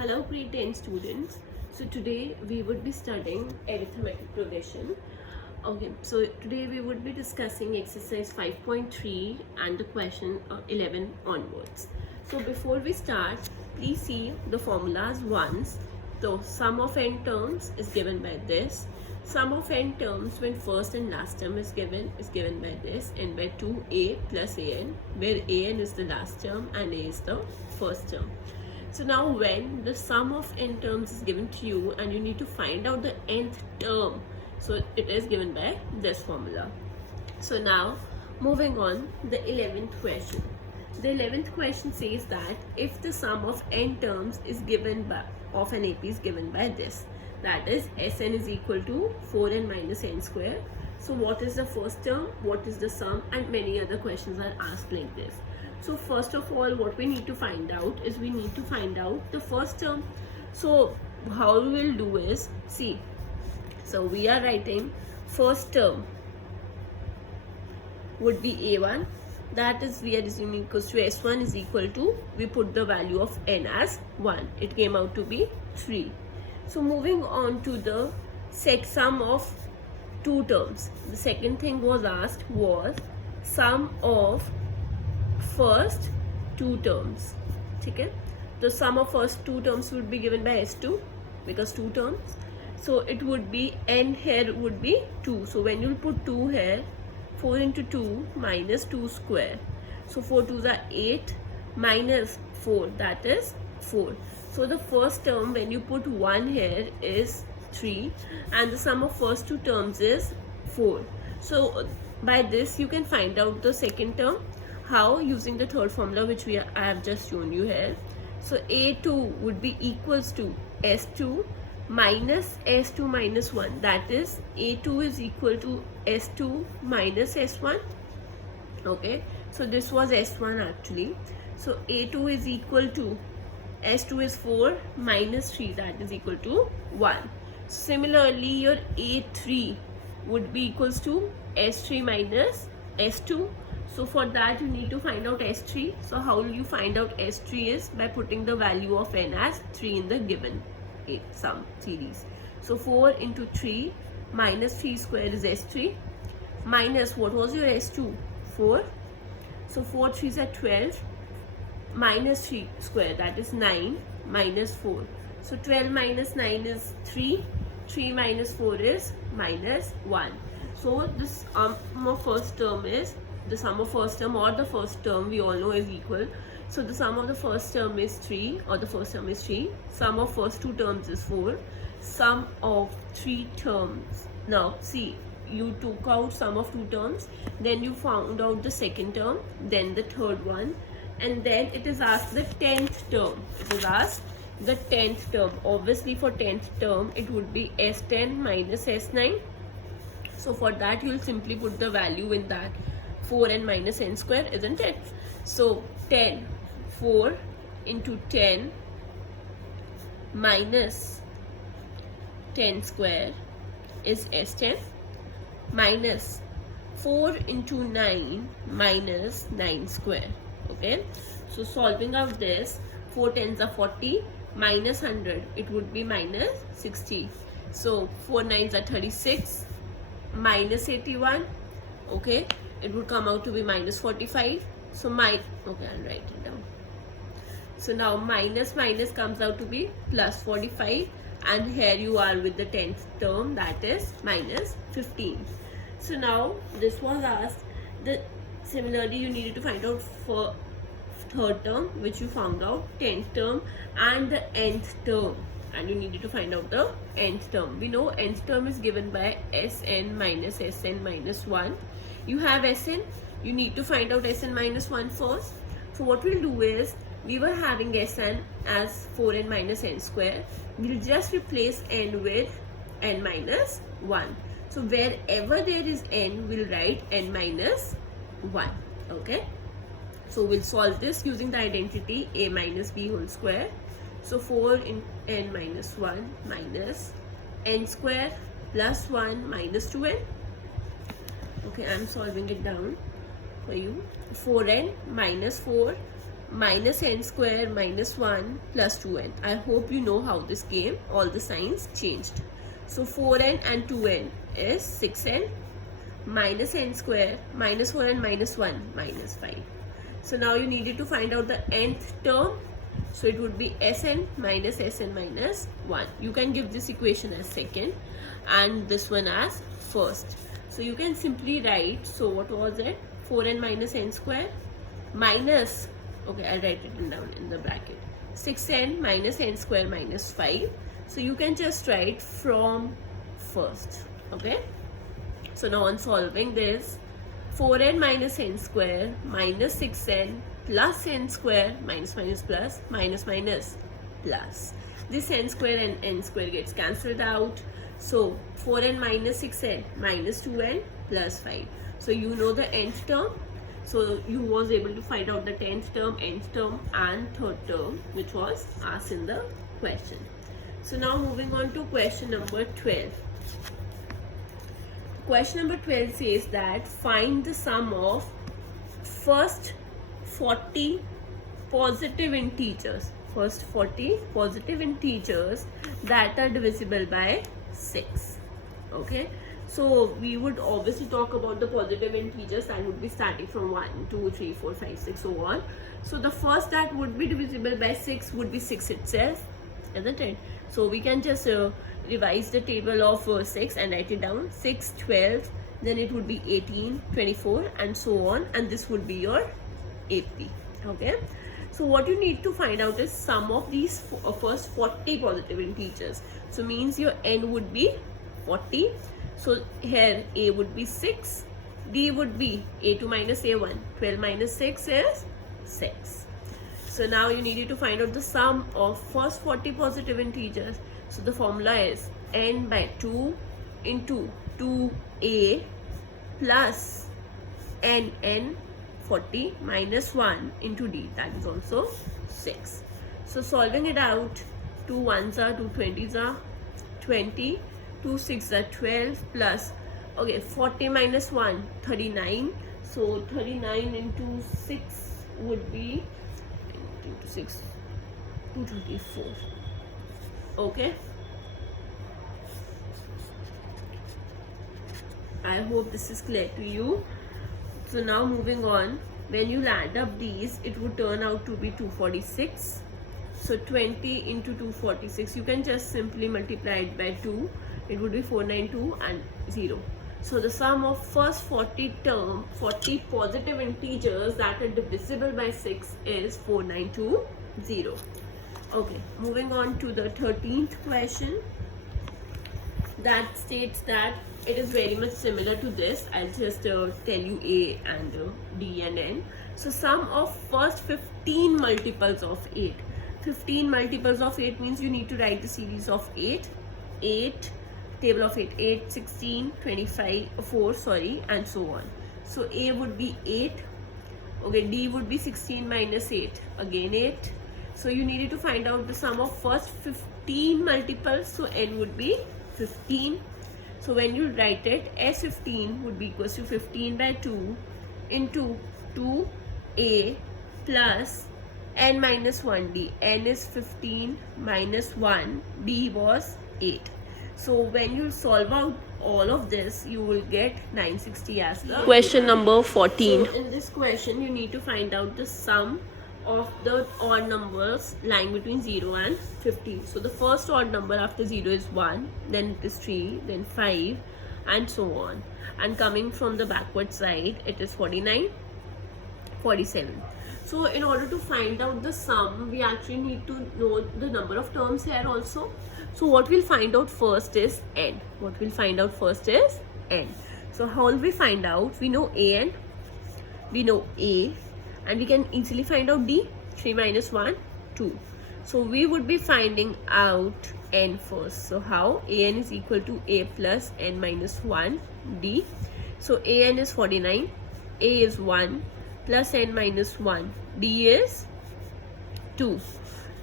Hello grade 10 students. So today we would be studying arithmetic progression. Okay, so today we would be discussing exercise 5.3 and the question 11 onwards. So before we start, please see the formulas once. So sum of n terms is given by this. Sum of n terms when first and last term is given by this, and by 2a plus an, where an is the last term and a is the first term. So now when the sum of n terms is given to you and you need to find out the nth term, so it is given by this formula. So now moving on, the 11th question. The 11th question says that if the sum of n terms is given by of an AP is given by this, that is Sn is equal to 4n minus n square. So what is the first term, what is the sum, and many other questions are asked like this. So first of all, what we need to find out is we need to find out the first term. So how we will do is, see, so we are writing first term would be a1, that is we are assuming equals to s1 is equal to, we put the value of n as 1, it came out to be 3. So moving on to the sum of two terms, the second thing was asked was sum of first two terms. Okay, the sum of first two terms would be given by s2 because two terms, so it would be n here would be 2. So when you put 2 here, 4 into 2 minus 2 square, so 4 2s are 8 minus 4, that is 4. So the first term when you put 1 here is 3 and the sum of first two terms is 4. So by this you can find out the second term. How? Using the third formula which I have just shown you here. So a2 would be equals to s2 minus s2 minus 1, that is a2 is equal to s2 minus s1. Okay, so this was s1 actually. So a2 is equal to s2 is 4 minus 3, that is equal to 1. Similarly, your a3 would be equals to s3 minus s2. So for that you need to find out s3. So how will you find out s3 is by putting the value of n as 3 in the given sum series. So 4 into 3 minus 3 square is s3 minus what was your s2? 4. So 4 3s are 12 minus 3 square, that is 9 minus 4. So 12 minus 9 is 3. 3 minus 4 is minus 1. So this sum of first term is, the sum of first term or the first term we all know is equal. So the sum of the first term is 3, or the first term is 3. Sum of first two terms is 4. Sum of three terms. Now see, you took out sum of two terms, then you found out the second term, then the third one, and then it is asked the 10th term. It is asked the 10th term. Obviously for 10th term it would be s10 minus s9. So for that you will simply put the value in that 4n minus n square, isn't it? So 4 into 10 minus 10 square is s10 minus 4 into 9 minus 9 square. Okay, so solving out this, 4 10s are 40 minus 100, it would be minus 60. So 4 9s are 36 minus 81. Okay, it would come out to be minus 45. So okay, I'll write it down. So now minus minus comes out to be plus 45, and here you are with the 10th term, that is minus 15. So now this was asked. Similarly you needed to find out for third term, which you found out, 10th term and the nth term, and you needed to find out the nth term. We know nth term is given by Sn minus Sn minus 1. You have Sn, you need to find out Sn minus 1 first. So what we'll do is, we were having Sn as 4n minus n square. We'll just replace n with n minus 1. So wherever there is n, we'll write n minus 1. Okay, so we'll solve this using the identity a minus b whole square. So 4 in n minus 1 minus n square plus 1 minus 2n. Okay, I'm solving it down for you. 4n minus 4 minus n square minus 1 plus 2n. I hope you know how this came. All the signs changed. So 4n and 2n is 6n minus n square minus 4 and minus 1 minus 5. So now you needed to find out the nth term. So it would be Sn minus 1. You can give this equation as second and this one as first. So you can simply write, so what was it? 4n minus n square minus, okay, I'll write it down in the bracket, 6n minus n square minus 5. So you can just write from first, okay? So now on solving this, 4n minus n square minus 6n plus n square minus minus plus minus minus plus. This n square and n square gets cancelled out. So 4n minus 6n minus 2n plus 5. So you know the nth term. So you was able to find out the 10th term, nth term and third term which was asked in the question. So now moving on to question number 12. Question number 12 says that find the sum of first 40 positive integers. First 40 positive integers that are divisible by 6. Okay. So we would obviously talk about the positive integers that would be starting from 1, 2, 3, 4, 5, 6, so on. So the first that would be divisible by 6 would be 6 itself, isn't it? So we can just revise the table of 6 and write it down. 6, 12, then it would be 18, 24 and so on, and this would be your AP. Okay. So what you need to find out is sum of these first 40 positive integers. So means your n would be 40. So here a would be 6, d would be a2 minus a1, 12 minus 6 is 6. So now you need to find out the sum of first 40 positive integers. So the formula is n by 2 into 2a plus n 40 minus 1 into d, that is also 6. So solving it out, 2 1s are 2 20s are 20, 2 6 are 12 plus, okay, 40 minus 1 39. So 39 into 6 would be into 6 224. Okay, I hope this is clear to you. So now moving on, when you add up these, it would turn out to be 246. So 20 into 246, you can just simply multiply it by 2. It would be 492 and 0. So the sum of first 40 positive integers that are divisible by 6 is 4920. Okay, moving on to the 13th question. That states that it is very much similar to this. I'll just tell you A and D and N. So sum of first 15 multiples of 8. 15 multiples of 8 means you need to write the series of 8, table of 8, 8, 16, 25, 4, sorry, and so on. So A would be 8. Okay, D would be 16 minus 8, again 8. So you needed to find out the sum of first 15 multiples. So N would be 15. So when you write it, S15 would be equals to 15 by 2 into 2A plus N minus 1D. N is 15 minus 1, D was 8. So when you solve out all of this, you will get 960 as the question number 14. So in this question, you need to find out the sum of the odd numbers lying between 0 and 15. So the first odd number after 0 is 1, then it is 3, then 5 and so on. And coming from the backward side, it is 49, 47. So in order to find out the sum, we actually need to know the number of terms here also. So what we'll find out first is n. So how will we find out? We know an, we know a, and we can easily find out d. 3 minus 1, 2. So we would be finding out n first. So how? An is equal to a plus n minus 1 d. So an is 49, a is 1 plus n minus 1, d is 2.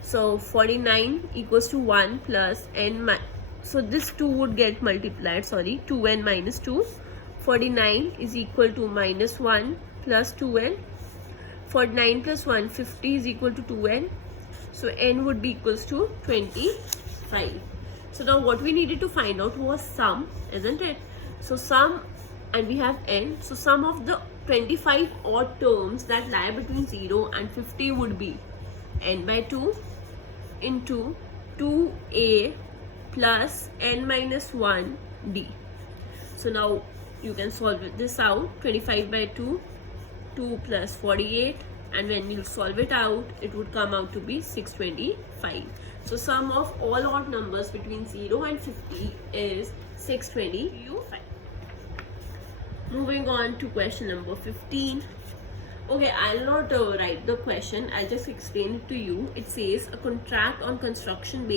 So 49 equals to 1 plus n so this 2 would get multiplied, 2n minus 2. 49 is equal to minus 1 plus 2n. For 9 plus 1, 50 is equal to 2n. So n would be equals to 25. So now what we needed to find out was sum, isn't it? So sum, and we have n. So sum of the 25 odd terms that lie between 0 and 50 would be n by 2 into 2a plus n minus 1d. So now you can solve this out. 25 by 2, 2 plus 48, and when you solve it out, it would come out to be 625. So sum of all odd numbers between 0 and 50 is 625. Moving on to question number 15. Okay, I'll not write the question, I'll just explain it to you. It says a contract on construction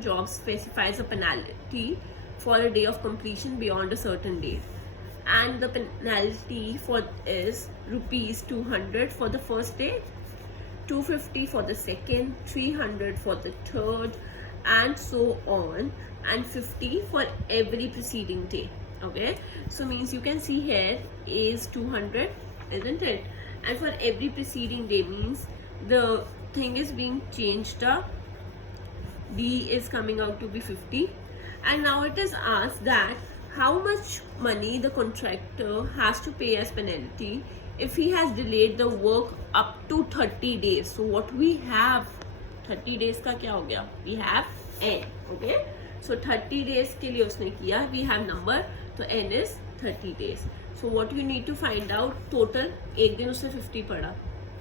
job specifies a penalty for a day of completion beyond a certain date, and the penalty for is rupees 200 for the first day, 250 for the second, 300 for the third, and so on, and 50 for every preceding day. Okay, so means you can see here is 200, isn't it? And for every preceding day means the thing is being changed up. D is coming out to be 50, and now it is asked that how much money the contractor has to pay as penalty if he has delayed the work up to 30 days. So what we have, 30 days का क्या हो गया? We have n. Okay, so 30 days के लिए उसने किया, we have number, तो n is 30 days. So what you need to find out total, एक दिन उसने 50 पढ़ा,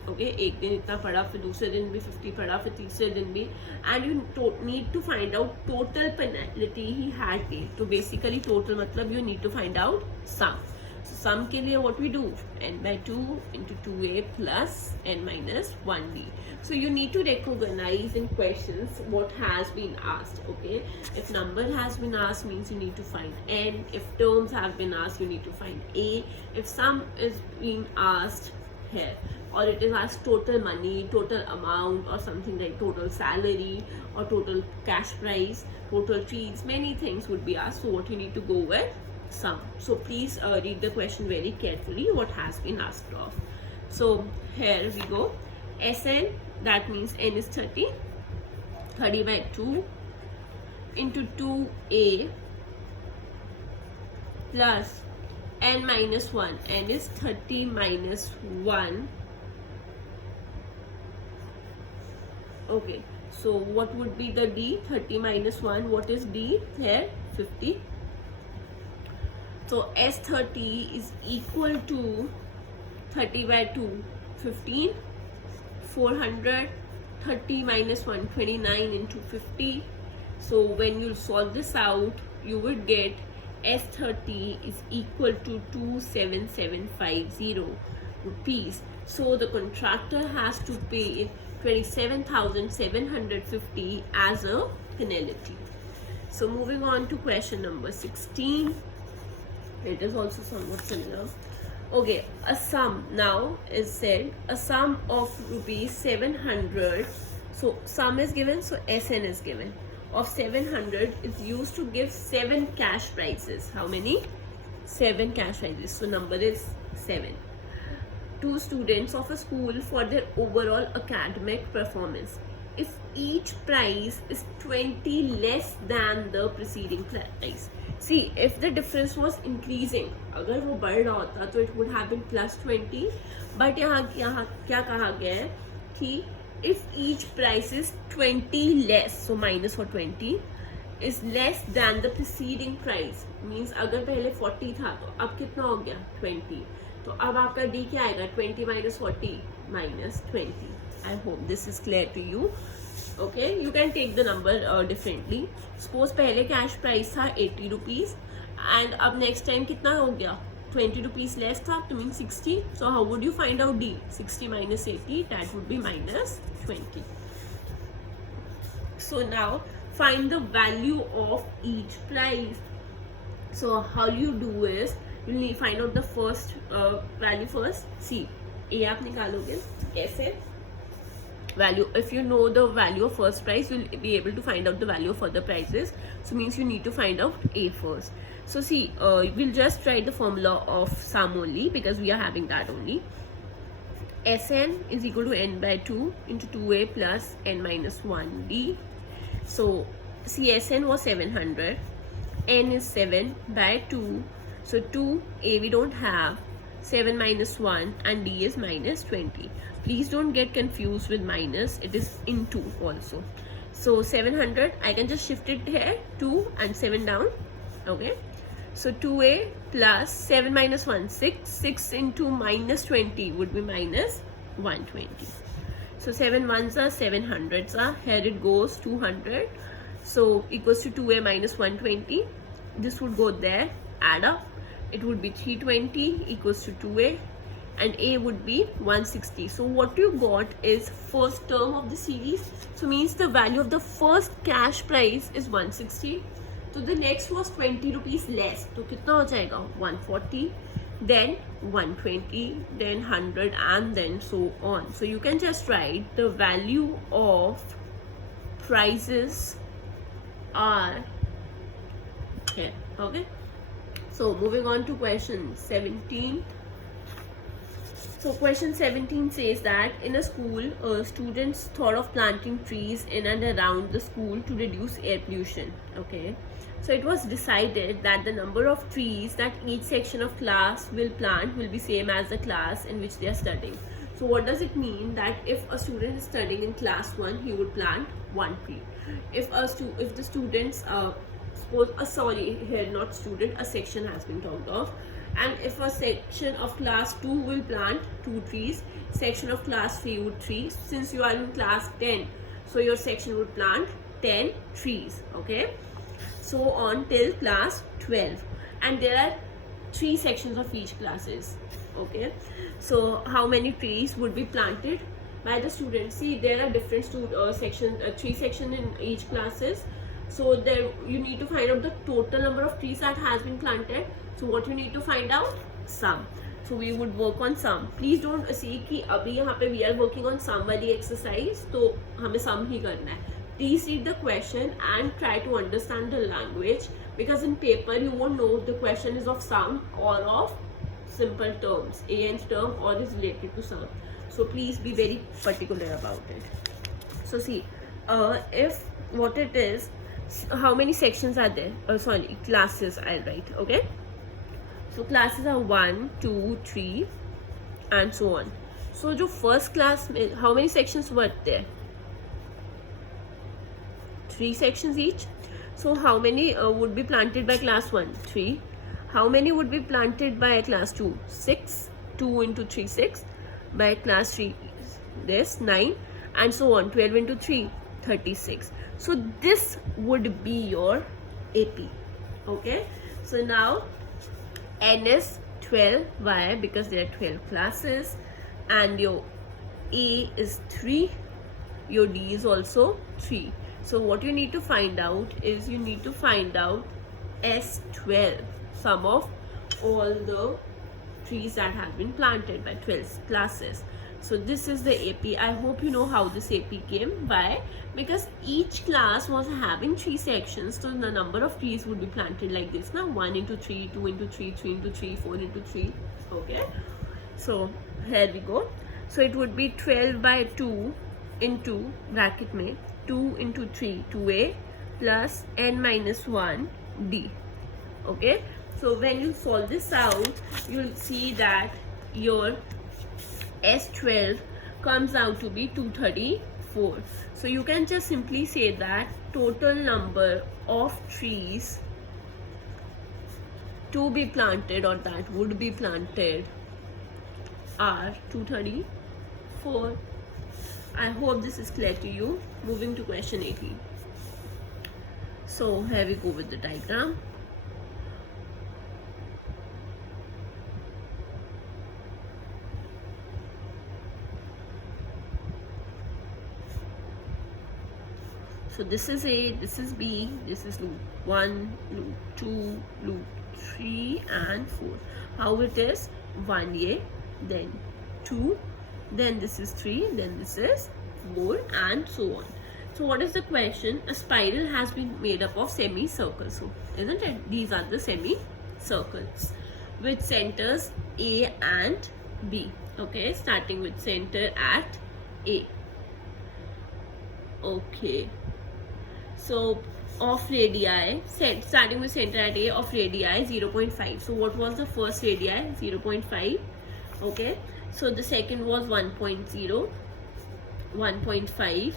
okay, एक दिन इतना पढ़ा, फिर दूसरे दिन भी 50 पढ़ा, फिर तीसरे दिन भी, and you need to find out total penalty he had paid. तो basically total मतलब you need to find out sum. So sum के लिए what we do, n by 2 into 2a plus n minus 1d. So you need to recognize in questions what has been asked. Okay, if number has been asked means you need to find n. If terms have been asked, you need to find a. If sum is being asked here, or it is asked total money, total amount, or something like total salary or total cash price, total fees, many things would be asked. So what you need to go with, sum. So please read the question very carefully what has been asked of. So here we go. Sn, that means n is 30, 30 by 2 into 2a plus n minus 1, n is 30 minus 1. Okay, so what would be the d? 30 minus 1, what is d here? 50. So S30 is equal to 30 by 2, 15, 400, 30 minus 1, 29 into 50. So when you solve this out, you would get S30 is equal to 27750 rupees. So the contractor has to pay 27,750 as a penalty. So moving on to question number 16. It is also somewhat similar. Okay, a sum now is said, a sum of rupees 700. So sum is given, so Sn is given, of 700 is used to give 7 cash prizes. How many? 7 cash prizes. So number is 7 to students of a school for their overall academic performance. If each prize is 20 less than the preceding prize. See, if the difference was increasing, अगर वो बढ़ रहा होता तो it would have been plus 20. But यहाँ क्या कहा गया है कि if each price is 20 less, so minus for 20, is less than the preceding price, means अगर पहले 40 था तो अब कितना हो गया 20, तो अब आपका D क्या आएगा 20 minus 40 minus 20. I hope this is clear to you. Okay, you can take the number differently. Suppose पहले cash price था 80 rupees and अब next time कितना हो गया 20 rupees less था to mean 60. So how would you find out D? 60 minus 80, that would be minus 20. So now find the value of each price. So how you do is you need find out the first value first. See, A आप निकालोगे कैसे? Value, if you know the value of first price, you'll be able to find out the value of other prices. So means you need to find out A first. So see, we'll just write the formula of sum only because we are having that only. Sn is equal to n by 2 into 2a plus n minus 1d. So see, Sn was 700, n is 7 by 2, so 2a we don't have, 7 minus 1, and d is minus 20. Please don't get confused with minus, it is into also. So 700, I can just shift it here, 2 and 7 down, okay. So 2a plus 7 minus 1, 6, 6 into minus 20 would be minus 120. So 7 ones are 700s are, here it goes 200, so equals to 2a minus 120. This would go there, add up, it would be 320 equals to 2a, and a would be 160. So what you got is first term of the series, so means the value of the first cash price is 160. So the next was 20 rupees less, तो कितना हो जाएगा 140, then 120, then 100, and then so on. So you can just write the value of prices are here, okay. So moving on to question 17. So question 17 says that in a school, students thought of planting trees in and around the school to reduce air pollution. Okay, so it was decided that the number of trees that each section of class will plant will be same as the class in which they are studying. So what does it mean? That if a student is studying in class 1, he would plant 1 tree. If the students a section has been talked of, and if a section of class 2 will plant 2 trees, section of class 3 would 3. Since you are in class 10, so your section would plant 10 trees, okay, so on till class 12, and there are 3 sections of each classes, okay. So how many trees would be planted by the students? See, there are different sections, 3 sections in each classes. So there you need to find out the total number of trees that has been planted. So what you need to find out? Sum. So we would work on sum. Please don't see कि अभी यहाँ पे we are working on sum वाली exercise, तो हमें sum ही करना है. Please read the question and try to understand the language, because in paper you won't know the question is of sum or of simple terms, nth term, or is related to sum. So please be very particular about it. So see, if what it is, how many sections are there? Classes I'll write, okay. So classes are 1, 2, 3 and so on. So जो first class में how many sections were there? 3 sections each. So how many would be planted by class 1? 3. How many would be planted by class 2? 6. 2 into 3, 6. By class 3, this 9, and so on. 12 into 3, 36. So this would be your AP, okay. So now N is 12. Why? Because there are 12 classes, and your A is 3, your D is also 3. So what you need to find out is you need to find out S12, sum of all the trees that have been planted by 12 classes. So this is the AP. I hope you know how this AP came. Why? Because each class was having 3 sections, so the number of trees would be planted like this now: 1 into 3, 2 into 3, 3 into 3, 4 into 3, okay. So here we go. So it would be 12 by 2 into bracket में 2 into 3, 2a plus n minus 1 d, okay. So when you solve this out, you'll see that your S12 comes out to be 234. So you can just simply say that total number of trees to be planted, or that would be planted, are 234. I hope this is clear to you. Moving to question 18. So here we go with the diagram. So this is A, this is B, this is loop 1, loop 2, loop 3 and 4. How it is? 1A, then 2, then this is 3, then this is 4 and so on. So what is the question? A spiral has been made up of semicircles, so isn't it? These are the semicircles with centers A and B. Okay, starting with center at A. Okay, so of radii, starting with center at A of radii 0.5. So what was the first radii? 0.5. Okay, so the second was 1.0, 1.5,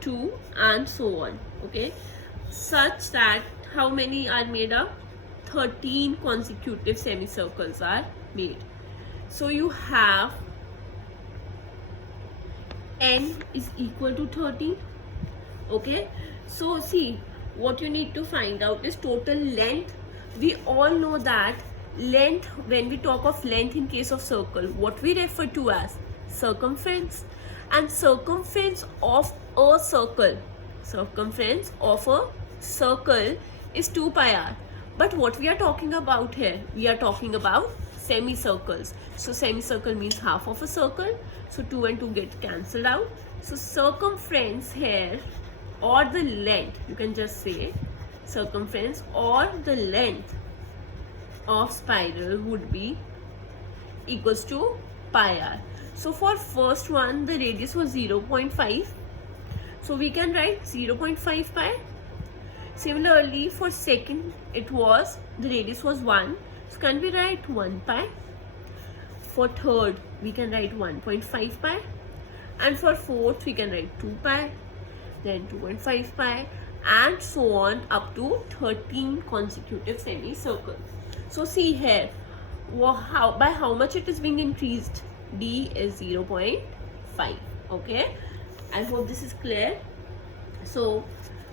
2, and so on. Okay, such that how many are made up? 13 consecutive semicircles are made. So you have n is equal to 13. Okay, so see, what you need to find out is total length. We all know that length, when we talk of length in case of circle, what we refer to as circumference. And circumference of a circle is 2 pi r. But what we are talking about here, we are talking about semicircles. So semicircle means half of a circle, so 2 and 2 get cancelled out. So circumference here, or the length, you can just say circumference or the length of spiral would be equals to pi r. So for first one, the radius was 0.5, so we can write 0.5 pi. Similarly, for second, it was, the radius was 1, so can we write 1 pi? For third, we can write 1.5 pi, and for fourth, we can write 2 pi, then 2.5 pi, and so on up to 13 consecutive semicircles. So see here, by how much it is being increased? D is 0.5. Okay, I hope this is clear. So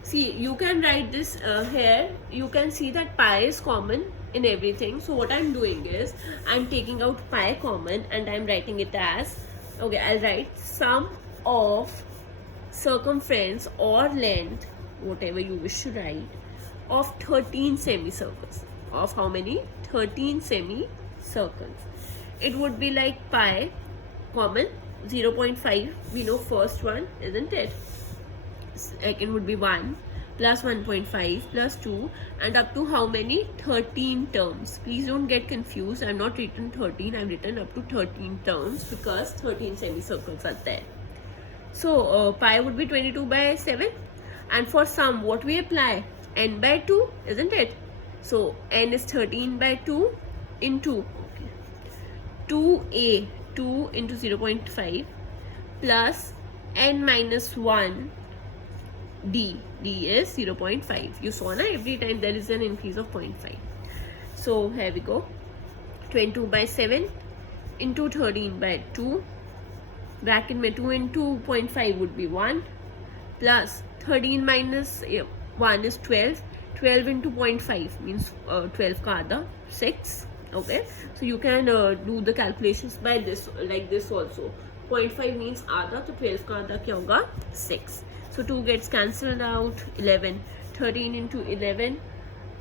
see, you can write this here. You can see that pi is common in everything. So what I'm doing is, I'm taking out pi common and I'm writing it as, okay, I'll write sum of circumference or length, whatever you wish to write, of 13 semicircles. Of how many? 13 semicircles. It would be like pi common 0.5. We know first one, isn't it? Second would be 1 plus 1.5 plus 2, and up to how many? 13 terms. Please don't get confused. I'm not written 13. I've written up to 13 terms because 13 semicircles are there. So pi would be 22 by 7. And for sum, what we apply? N by 2, isn't it? So n is 13 by 2 into, okay, 2a, 2 into 0.5 plus n minus 1 d. D is 0.5. You saw na, every time there is an increase of 0.5. So here we go. 22 by 7 into 13 by 2. Bracket में 2 into 0.5 would be 1 plus 13 minus 1 is 12. 12 into 0.5 means 12 का आधा 6. Okay, so you can do the calculations by this, like this also. 0.5 means आधा, तो 12 का आधा क्या होगा? 6. So 2 gets cancelled out. 11. 13 into 11.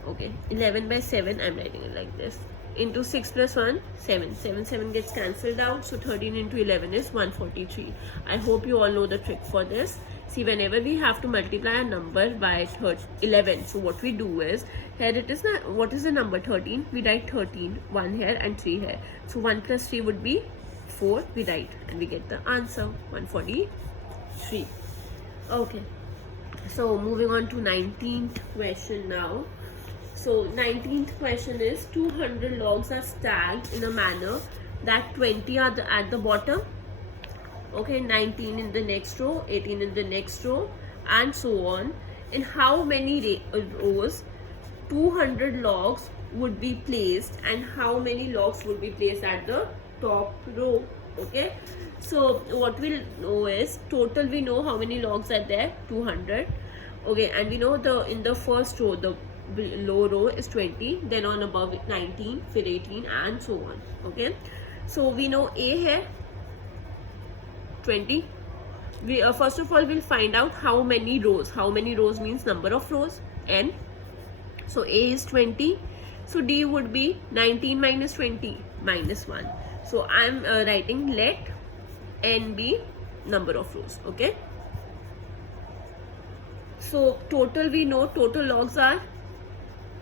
Okay, 11 by 7. I'm writing it like this. Into 6 plus 1, 7. 7 gets cancelled out. So 13 into 11 is 143. I hope you all know the trick for this. See, whenever we have to multiply a number by 11, so what we do is, here it is, what is the number 13? We write 13, 1 here and 3 here. So 1 plus 3 would be 4, we write, and we get the answer, 143. Okay, so moving on to 19th question now. So 19th question is, 200 logs are stacked in a manner that 20 are at the bottom. Okay, 19 in the next row, 18 in the next row, and so on. In how many rows 200 logs would be placed, and how many logs would be placed at the top row? Okay, so what we'll know is, total we know how many logs are there, 200. Okay, and we know in the first row, the low row is 20, then on above 19, फिर 18, and so on. Okay, so we know A here 20. We first of all we'll find out how many rows. How many rows means number of rows, n. So A is 20. So D would be 19 minus 20 minus 1. So I'm writing let n be number of rows. Okay, so total we know, total logs are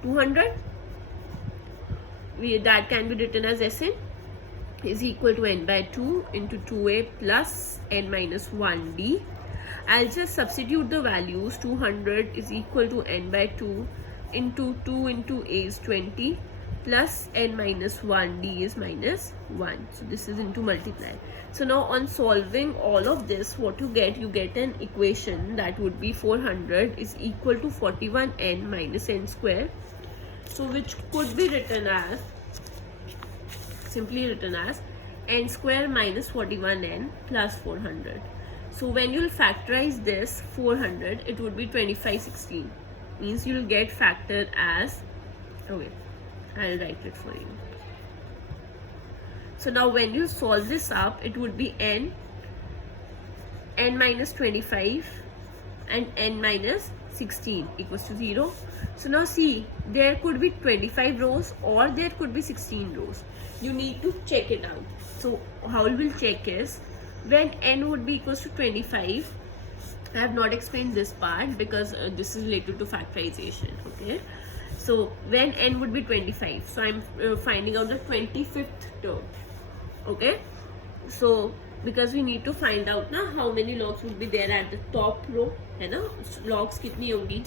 200. That can be written as Sn. is equal to n by 2 into 2a plus n minus 1d. I'll just substitute the values. 200 is equal to n by 2 into 2 into a is 20 plus n minus 1d is minus 1. So this is into multiply. So now on solving all of this, what you get an equation that would be 400 is equal to 41n minus n square. So which could be written as, simply written as n square minus 41n plus 400. So when you'll factorize this 400, it would be 2516. Means you'll get factor as, okay, I'll write it for you. So now when you solve this up, it would be n minus 25 and n minus 16 equals to 0. So now see, there could be 25 rows or there could be 16 rows. You need to check it out. So how we'll check is, when n would be equals to 25, I have not explained this part because this is related to factorization, okay? So when n would be 25, so I'm finding out the 25th term, okay? So because we need to find out na how many logs would be there at the top row, है ना? Logs कितनी होंगी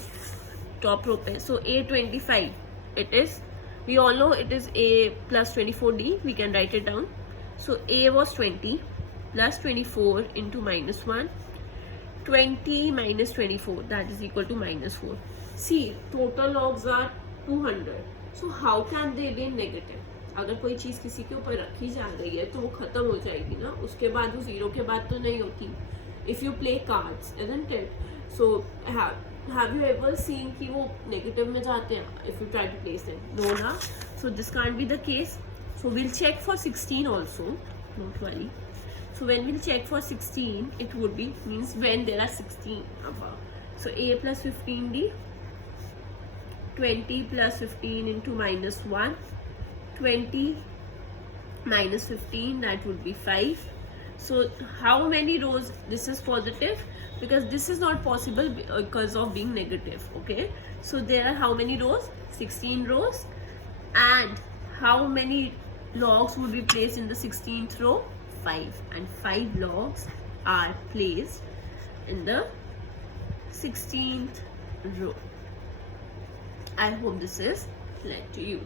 top row पे? So a25, it is, we all know it is a plus 24d. We can write it down. So a was 20 plus 24 into minus 1. 20 minus 24, that is equal to minus 4. See, total logs are 200. So how can they be negative? अगर कोई चीज़ किसी के ऊपर रखी जा रही है तो वो खत्म हो जाएगी ना, उसके बाद वो जीरो के बाद तो नहीं होती. If you play cards, isn't it? So have you ever seen कि वो negative में जाते हैं if you try to place them? No ना. So this can't be the case. So we'll check for 16 also. Don't worry. So when we'll check for 16, it would be, means when there are 16 above. So a plus 15d, 20 plus 15 into minus 1, 20 minus 15, that would be 5. So how many rows? This is positive because this is not possible because of being negative, okay? So there are how many rows? 16 rows. And how many logs would be placed in the 16th row? 5, and 5 logs are placed in the 16th row. I hope this is clear to you.